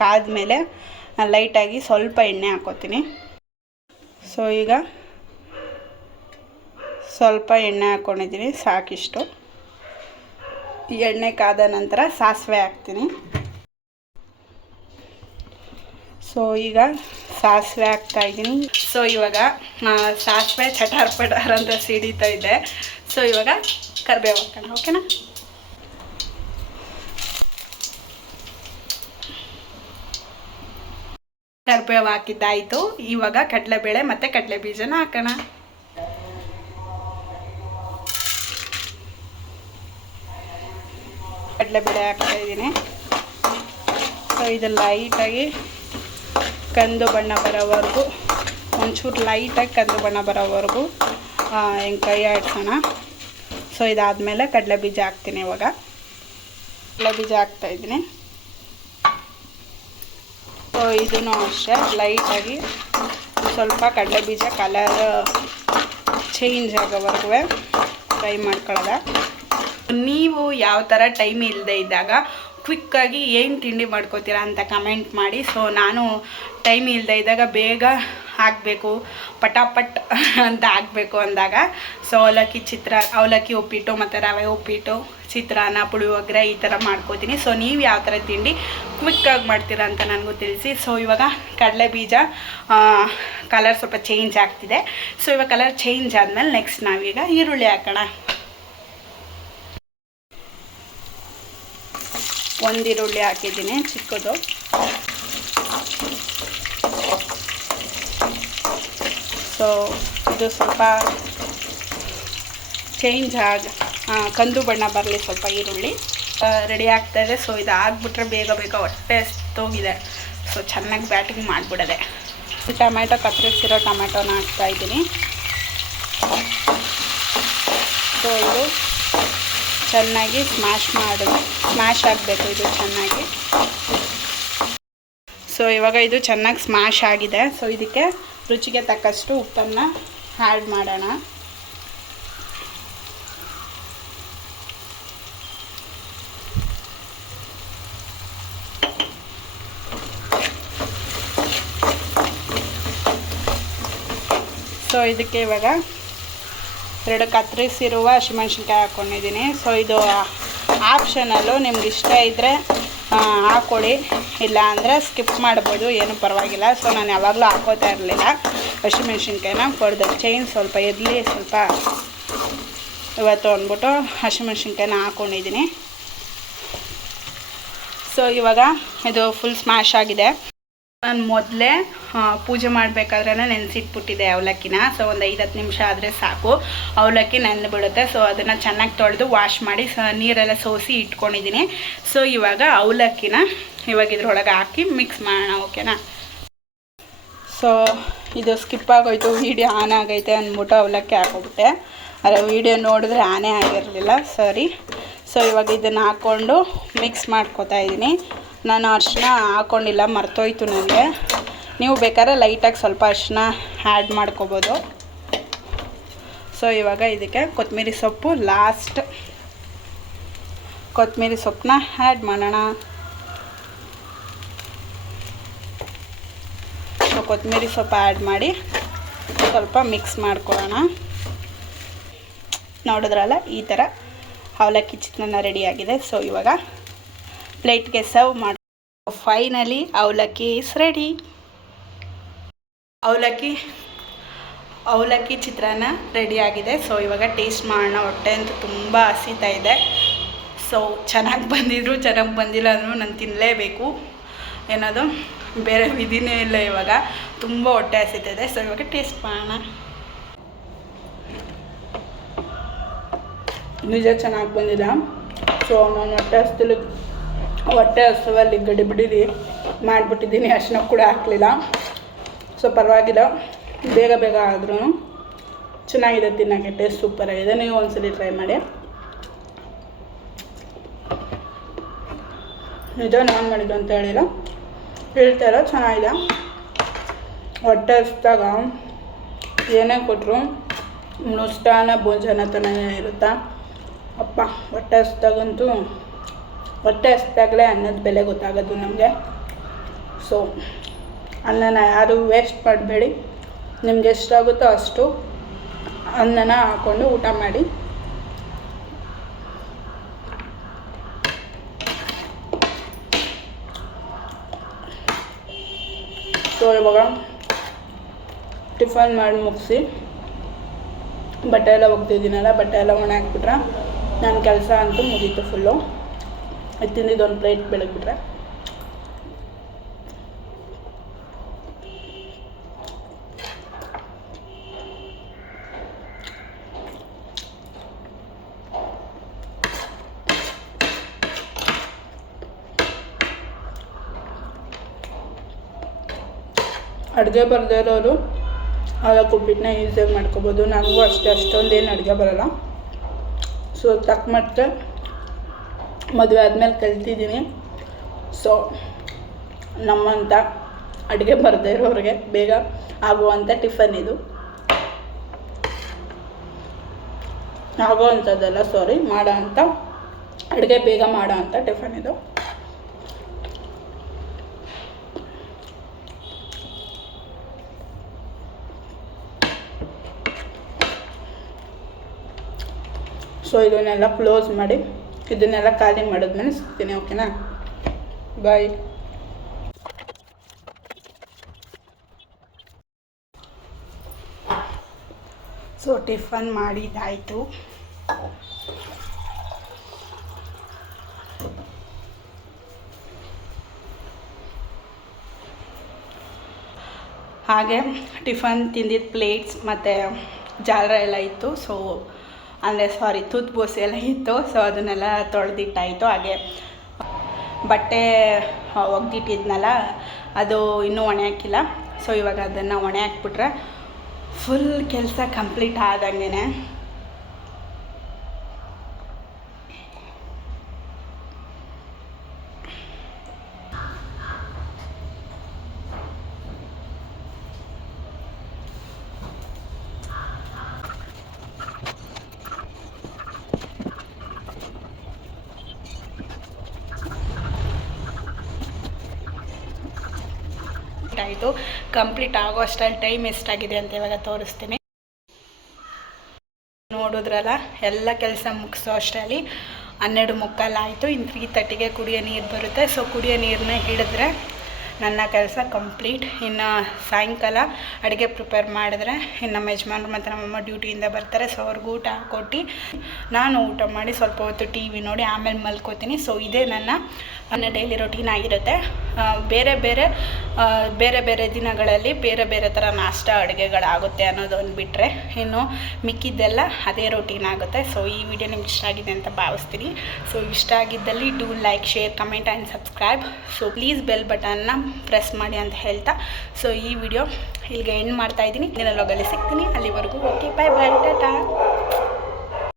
ಕಾದ್ಮೇಲೆ ಲೈಟಾಗಿ ಸ್ವಲ್ಪ ಎಣ್ಣೆ ಹಾಕ್ಕೋತೀನಿ. ಸೊ ಈಗ ಸ್ವಲ್ಪ ಎಣ್ಣೆ ಹಾಕ್ಕೊಂಡಿದ್ದೀನಿ, ಸಾಕಿಷ್ಟು. ಎಣ್ಣೆ ಕಾದ ನಂತರ ಸಾಸಿವೆ ಹಾಕ್ತೀನಿ. ಸೊ ಈಗ ಸಾಸಿವೆ ಹಾಕ್ತಾಯಿದ್ದೀನಿ. ಸೊ ಇವಾಗ ಸಾಸಿವೆ ಚಟಾರ್ ಪಟಾರ್ ಅಂತ ಸಿಡಿತಾ ಇದೆ. ಸೊ ಇವಾಗ ಕರಿಬೇವು ಹಾಕೋಣ, ಓಕೆನಾ? ಕರಿಬೇವು ಹಾಕಿದ್ದಾಯಿತು. ಇವಾಗ ಕಡಲೆಬೇಳೆ ಮತ್ತು ಕಡಲೆ ಬೀಜನ ಹಾಕೋಣ. ಕಡಲೆಬೇಳೆ ಹಾಕ್ತಾಯಿದ್ದೀನಿ. ಸೊ ಇದು ಲೈಟಾಗಿ ಕಂದು ಬಣ್ಣ ಬರೋವರೆಗೂ, ಒಂಚೂರು ಲೈಟಾಗಿ ಕಂದು ಬಣ್ಣ ಬರೋವರೆಗೂ ಹಿಂಗೆ ಕೈ ಆಡಿಸೋಣ. ಸೊ ಇದಾದಮೇಲೆ ಕಡಲೆ ಬೀಜ ಹಾಕ್ತೀನಿ. ಇವಾಗ ಕಡಲೆ ಬೀಜ ಹಾಕ್ತಾಯಿದ್ದೀನಿ. ಸೊ ಇದೂ ಅಷ್ಟೇ ಲೈಟಾಗಿ ಸ್ವಲ್ಪ ಕಡಲೆ ಬೀಜ ಕಲರ್ ಚೇಂಜ್ ಆಗೋವರೆಗೂ ಫ್ರೈ ಮಾಡ್ಕೊಳ್ಳೋದ. ನೀವು ಯಾವ ಥರ ಟೈಮ್ ಇಲ್ಲದೆ ಇದ್ದಾಗ ಕ್ವಿಕ್ಕಾಗಿ ಏನು ತಿಂಡಿ ಮಾಡ್ಕೋತೀರಾ ಅಂತ ಕಮೆಂಟ್ ಮಾಡಿ. ಸೊ ನಾನು ಟೈಮ್ ಇಲ್ಲದೆ ಇದ್ದಾಗ ಬೇಗ ಆಗಬೇಕು, ಪಟಾಪಟ್ ಅಂತ ಆಗಬೇಕು ಅಂದಾಗ ಸೊ ಅವಲಕ್ಕಿ ಉಪ್ಪಿಟ್ಟು ಮತ್ತು ರವೆ ಉಪ್ಪಿಟ್ಟು, ಚಿತ್ರಾನ್ನ, ಪುಳಿಯೋಗರೆ ಈ ಥರ ಮಾಡ್ಕೋತೀನಿ. ಸೊ ನೀವು ಯಾವ ಥರ ತಿಂಡಿ ಕ್ವಿಕ್ಕಾಗಿ ಮಾಡ್ತೀರಾ ಅಂತ ನನಗೂ ತಿಳಿಸಿ. ಸೊ ಇವಾಗ ಕಡಲೆ ಬೀಜ ಕಲರ್ ಸ್ವಲ್ಪ ಚೇಂಜ್ ಆಗ್ತಿದೆ. ಸೊ ಇವಾಗ ಕಲರ್ ಚೇಂಜ್ ಆದಮೇಲೆ ನೆಕ್ಸ್ಟ್ ನಾವೀಗ ಈರುಳ್ಳಿ ಹಾಕೋಣ. ಒಂದು ಈರುಳ್ಳಿ ಹಾಕಿದ್ದೀನಿ ಚಿಕ್ಕದು. ಸೊ ಇದು ಸ್ವಲ್ಪ ಚೇಂಜ್ ಕಂದು ಬಣ್ಣ ಬರಲಿ ಸ್ವಲ್ಪ ಈರುಳ್ಳಿ. ರೆಡಿ ಆಗ್ತಾಯಿದೆ. ಸೊ ಇದು ಆಗಿಬಿಟ್ರೆ ಬೇಗ ಹೊಟ್ಟೆ ಎಸ್ತೋಗಿದೆ. ಸೊ ಚೆನ್ನಾಗಿ ಬ್ಯಾಟಿಂಗ್ ಮಾಡಿಬಿಡದೆ. ಟೊಮೆಟೊ ಕತ್ತರಿಸಿರೋ ಟೊಮೆಟೊನ ಹಾಕ್ತಾಯಿದ್ದೀನಿ. ಸೊ ಇದು ಚೆನ್ನಾಗಿ ಸ್ಮ್ಯಾಶ್ ಆಗಬೇಕು ಇದು ಚೆನ್ನಾಗಿ. ಸೊ ಇವಾಗ ಇದು ಚೆನ್ನಾಗಿ ಸ್ಮ್ಯಾಶ್ ಆಗಿದೆ. ಸೊ ಇದಕ್ಕೆ ರುಚಿಗೆ ತಕ್ಕಷ್ಟು ಉಪ್ಪನ್ನು ಆ್ಯಡ್ ಮಾಡೋಣ. ಸೊ ಇದಕ್ಕೆ ಇವಾಗ 2 ಕತ್ತರಿಸಿರುವ ಹಸಿಮೆಣ್ಸಿನ್ಕಾಯಿ ಹಾಕ್ಕೊಂಡಿದ್ದೀನಿ. ಸೊ ಇದು ಆಪ್ಷನಲ್ಲು, ನಿಮ್ಗೆ ಇಷ್ಟ ಇದ್ದರೆ ಹಾಕ್ಕೊಳ್ಳಿ, ಇಲ್ಲ ಅಂದರೆ ಸ್ಕಿಪ್ ಮಾಡ್ಬೋದು, ಏನೂ ಪರವಾಗಿಲ್ಲ. ಸೊ ನಾನು ಯಾವಾಗಲೂ ಹಾಕೋತಾ ಇರಲಿಲ್ಲ ಹಸಿಮೆಣ್ಸಿನ್ಕಾಯಿನ. ಕೊಡ್ದು ಚೈನ್ ಸ್ವಲ್ಪ ಇರಲಿ ಸ್ವಲ್ಪ ಇವತ್ತು ಅಂದ್ಬಿಟ್ಟು ಹಸಿಮೆಣ್ಸಿನ್ಕಾಯಿನ ಹಾಕ್ಕೊಂಡಿದ್ದೀನಿ. ಸೊ ಇವಾಗ ಇದು ಫುಲ್ ಸ್ಮ್ಯಾಶ್ ಆಗಿದೆ. ನಾನು ಮೊದಲೇ ಪೂಜೆ ಮಾಡಬೇಕಾದ್ರೆ ನೆನೆಸಿಟ್ಬಿಟ್ಟಿದ್ದೆ ಅವಲಕ್ಕಿನ. ಸೊ ಒಂದು 5-10 ನಿಮಿಷ ಆದರೆ ಸಾಕು, ಅವಲಕ್ಕಿ ನೆಂದು ಬಿಡುತ್ತೆ. ಸೊ ಅದನ್ನು ಚೆನ್ನಾಗಿ ತೊಳೆದು ವಾಶ್ ಮಾಡಿ ನೀರೆಲ್ಲ ಸೋಸಿ ಇಟ್ಕೊಂಡಿದ್ದೀನಿ. ಸೊ ಇವಾಗ ಅವಲಕ್ಕಿನ ಇವಾಗ ಇದ್ರೊಳಗೆ ಹಾಕಿ ಮಿಕ್ಸ್ ಮಾಡೋಣ, ಓಕೆನಾ? ಸೊ ಇದು ಸ್ಕಿಪ್ ಆಗೋಯ್ತು, ವೀಡಿಯೋ ಆನ್ ಆಗೈತೆ ಅಂದ್ಬಿಟ್ಟು ಅವಲಕ್ಕಿ ಹಾಕೋಬಿಟ್ಟೆ. ಆದರೆ ವೀಡಿಯೋ ನೋಡಿದ್ರೆ ಆನೇ ಆಗಿರಲಿಲ್ಲ, ಸರಿ. ಸೊ ಇವಾಗ ಇದನ್ನು ಹಾಕ್ಕೊಂಡು ಮಿಕ್ಸ್ ಮಾಡ್ಕೊತಾ ಇದ್ದೀನಿ. ನಾನು ಅರಿಶಿನ ಹಾಕ್ಕೊಂಡಿಲ್ಲ, ಮರ್ತೋಯ್ತು ನನಗೆ. ನೀವು ಬೇಕಾದ್ರೆ ಲೈಟಾಗಿ ಸ್ವಲ್ಪ ಅರಿಶಿನ ಆ್ಯಡ್ ಮಾಡ್ಕೋಬೋದು. ಸೊ ಇವಾಗ ಇದಕ್ಕೆ ಕೊತ್ತಂಬರಿ ಸೊಪ್ಪು ಲಾಸ್ಟ್, ಕೊತ್ತಂಬರಿ ಸೊಪ್ಪನ್ನ ಆ್ಯಡ್ ಮಾಡೋಣ. ಸೊ ಕೊತ್ತಂಬರಿ ಸೊಪ್ಪು ಆ್ಯಡ್ ಮಾಡಿ ಸ್ವಲ್ಪ ಮಿಕ್ಸ್ ಮಾಡ್ಕೊಳ್ಳೋಣ. ನೋಡಿದ್ರಲ್ಲ, ಈ ಥರ ಅವಲಕ್ಕಿ ಚಿತ್ರಾನ್ನ ರೆಡಿಯಾಗಿದೆ. ಸೊ ಇವಾಗ ಪ್ಲೇಟ್ಗೆ ಸರ್ವ್ ಮಾಡಿ. ಫೈನಲಿ ಅವಲಕ್ಕಿ ಇಸ್ ರೆಡಿ. ಅವಲಕ್ಕಿ ಚಿತ್ರಾನ್ನ ರೆಡಿಯಾಗಿದೆ. ಸೊ ಇವಾಗ ಟೇಸ್ಟ್ ಮಾಡೋಣ. ಹೊಟ್ಟೆ ಅಂತೂ ತುಂಬ ಹಸಿತಾ ಇದೆ. ಸೊ ಚೆನ್ನಾಗಿ ಬಂದಿಲ್ಲ ಅಂದರೂ ನಾನು ತಿನ್ನಲೇಬೇಕು, ಏನದು ಬೇರೆ ವಿಧಿನೇ ಇಲ್ಲ. ಇವಾಗ ತುಂಬ ಹೊಟ್ಟೆ ಹಸಿತಿದೆ. ಸೊ ಇವಾಗ ಟೇಸ್ಟ್ ಮಾಡೋಣ. ನಿಜ ಚೆನ್ನಾಗಿ ಬಂದಿಲ್ಲ. ಸೊ ನಾನು ಹೊಟ್ಟೆ ಹಸುವಲ್ಲಿ ಗಡಿಬಿಡಿಲಿ ಮಾಡಿಬಿಟ್ಟಿದ್ದೀನಿ, ಅರ್ಶಿನ ಕೂಡ ಹಾಕಲಿಲ್ಲ. ಸೊ ಪರವಾಗಿಲ್ಲ, ಬೇಗ ಬೇಗ ಆದ್ರೂ ಚೆನ್ನಾಗಿದೆ, ತಿನ್ನೋಕ್ಕೆ ಟೇಸ್ಟ್ ಸೂಪರಾಗಿದೆ. ನೀವು ಒಂದ್ಸಲಿ ಟ್ರೈ ಮಾಡಿ. ನಿಜ ನಾನು ಮಾಡಿದ್ದು ಅಂತ ಹೇಳ್ತಾಯಿಲ್ಲ, ಚೆನ್ನಾಗಿದೆ. ಹೊಟ್ಟೆ ಹಸ್ದಾಗ ಏನೇ ಕೊಟ್ಟರು ಮೃಷ್ಟಾನ್ನ ಭೋಜನ ಥರನೇ ಇರುತ್ತಾ. ಅಪ್ಪ ಹೊಟ್ಟೆ ಹಸ್ದಾಗಲೇ ಅನ್ನದ ಬೆಲೆ ಗೊತ್ತಾಗೋದು ನಮಗೆ. ಸೊ ಅನ್ನನ ಯಾರು ವೇಸ್ಟ್ ಮಾಡಬೇಡಿ. ನಿಮ್ಗೆ ಎಷ್ಟಾಗುತ್ತೋ ಅಷ್ಟು ಅನ್ನನ ಹಾಕ್ಕೊಂಡು ಊಟ ಮಾಡಿ. ಸೊ ಇವಾಗ ಟಿಫನ್ ಮಾಡಿ ಮುಗಿಸಿ ಬಟ್ಟೆ ಎಲ್ಲ ಒಗ್ದಿದ್ದೀನಲ್ಲ, ಬಟ್ಟೆ ಎಲ್ಲ ಒಣ ಹಾಕ್ಬಿಟ್ರೆ ನನ್ನ ಕೆಲಸ ಅಂತೂ ಮುಗೀತು ಫುಲ್ಲು. ತಿಂದಿದ್ದೊಂದು ಪ್ಲೇಟ್ ಬೆಳಗ್ಬಿಟ್ರೆ ಅಡುಗೆ ಬರದೇ ಇರೋರು ಅದಕ್ಕೆ ಉಪ್ಪಿಟ್ಟನ್ನ ಈಸಿಯಾಗಿ ಮಾಡ್ಕೊಬೋದು. ನನಗೂ ಅಷ್ಟೊಂದೇನು ಅಡುಗೆ ಬರೋಲ್ಲ. ಸೊ ತಕ್ಕ ಮಟ್ಟಿಗೆ ಮದುವೆ ಆದಮೇಲೆ ಕಲ್ತಿದ್ದೀನಿ. ಸೊ ನಮ್ಮಂಥ ಅಡುಗೆ ಬರದೇ ಇರೋರಿಗೆ ಬೇಗ ಆಗುವಂಥ ಟಿಫನ್ ಇದು. ಅಡುಗೆ ಬೇಗ ಮಾಡೋ ಅಂಥ ಟಿಫನ್ ಇದು. ಸೊ ಇದನ್ನೆಲ್ಲ ಕ್ಲೋಸ್ ಮಾಡಿ ಇದನ್ನೆಲ್ಲ ಖಾಲಿ ಮಾಡಿದ್ಮೇಲೆ ಸಿಗ್ತೀನಿ. ಓಕೆನಾ, ಬಾಯ್. So tiffin ಮಾಡಿದ್ದಾಯಿತು. ಹಾಗೆ ಟಿಫನ್ ತಿಂದಿದ್ದ ಪ್ಲೇಟ್ಸ್ ಮತ್ತು ಜಾರ ಎಲ್ಲ ಇತ್ತು. ಸೊ ತೂತ್ಬೋಸೆ ಎಲ್ಲ ಇತ್ತು. ಸೊ ಅದನ್ನೆಲ್ಲ ತೊಳೆದಿಟ್ಟಾಯಿತು. ಹಾಗೆ ಬಟ್ಟೆ ಒಗ್ದಿಟ್ಟಿದ್ನಲ್ಲ ಅದು ಇನ್ನೂ ಒಣೆ ಹಾಕಿಲ್ಲ. ಸೊ ಇವಾಗ ಅದನ್ನು ಒಣೆ ಹಾಕ್ಬಿಟ್ರೆ ಫುಲ್ ಕೆಲಸ ಕಂಪ್ಲೀಟ್ ಆದಂಗೆ. ಆಯಿತು. ಕಂಪ್ಲೀಟ್ ಆಗೋ ಅಷ್ಟರಲ್ಲಿ ಟೈಮ್ ಎಷ್ಟಾಗಿದೆ ಅಂತ ಇವಾಗ ತೋರಿಸ್ತೀನಿ. ನೋಡಿದ್ರಲ್ಲ, ಎಲ್ಲ ಕೆಲಸ ಮುಗಿಸೋ ಅಷ್ಟರಲ್ಲಿ 12:15 ಆಯಿತು. ಇನ್ನು 3:30ಗೆ ಕುಡಿಯೋ ನೀರು ಬರುತ್ತೆ. ಸೊ ಕುಡಿಯೋ ನೀರನ್ನ ಹಿಡಿದ್ರೆ ನನ್ನ ಕೆಲಸ ಕಂಪ್ಲೀಟ್. ಇನ್ನು ಸಾಯಂಕಾಲ ಅಡುಗೆ ಪ್ರಿಪೇರ್ ಮಾಡಿದ್ರೆ ಇನ್ನು ನಮ್ಮ ಯಜಮಾನ್ರು ಮತ್ತು ನಮ್ಮಮ್ಮ ಡ್ಯೂಟಿಯಿಂದ ಬರ್ತಾರೆ. ಸೊ ಅವ್ರಿಗೆ ಊಟ ಕೊಟ್ಟು ನಾನು ಊಟ ಮಾಡಿ ಸ್ವಲ್ಪ ಹೊತ್ತು ಟಿ ವಿ ನೋಡಿ ಆಮೇಲೆ ಮಲ್ಕೋತೀನಿ. ಸೊ ಇದೇ ನನ್ನ ಡೈಲಿ ರೊಟೀನ್ ಆಗಿರುತ್ತೆ. ಬೇರೆ ಬೇರೆ ದಿನಗಳಲ್ಲಿ ಬೇರೆ ಬೇರೆ ಥರ ನಾಷ್ಟ ಅಡುಗೆಗಳಾಗುತ್ತೆ ಅನ್ನೋದೊಂದು ಬಿಟ್ಟರೆ ಇನ್ನು ಮಿಕ್ಕಿದ್ದೆಲ್ಲ ಅದೇ ರೊಟೀನ್ ಆಗುತ್ತೆ. ಸೊ ಈ ವಿಡಿಯೋ ನಿಮ್ಗೆ ಇಷ್ಟ ಆಗಿದೆ ಅಂತ ಭಾವಿಸ್ತೀನಿ. ಸೊ ಇಷ್ಟ ಆಗಿದ್ದಲ್ಲಿ do like, share, comment and subscribe. So please bell ಬಟನ್ನ ಪ್ರೆಸ್ ಮಾಡಿ ಅಂತ ಹೇಳ್ತಾ ಸೊ ಈ ವಿಡಿಯೋ ಇಲ್ಲಿಗೆ ಎಂಡ್ ಮಾಡ್ತಾಯಿದ್ದೀನಿ. ಇನ್ನೆಲ್ಲೋಗಲ್ಲಿ ಸಿಗ್ತೀನಿ. ಅಲ್ಲಿವರೆಗೂ ಓಕೆ, ಬಾಯ್ ಬಾಯ್, ಟಾಟಾ.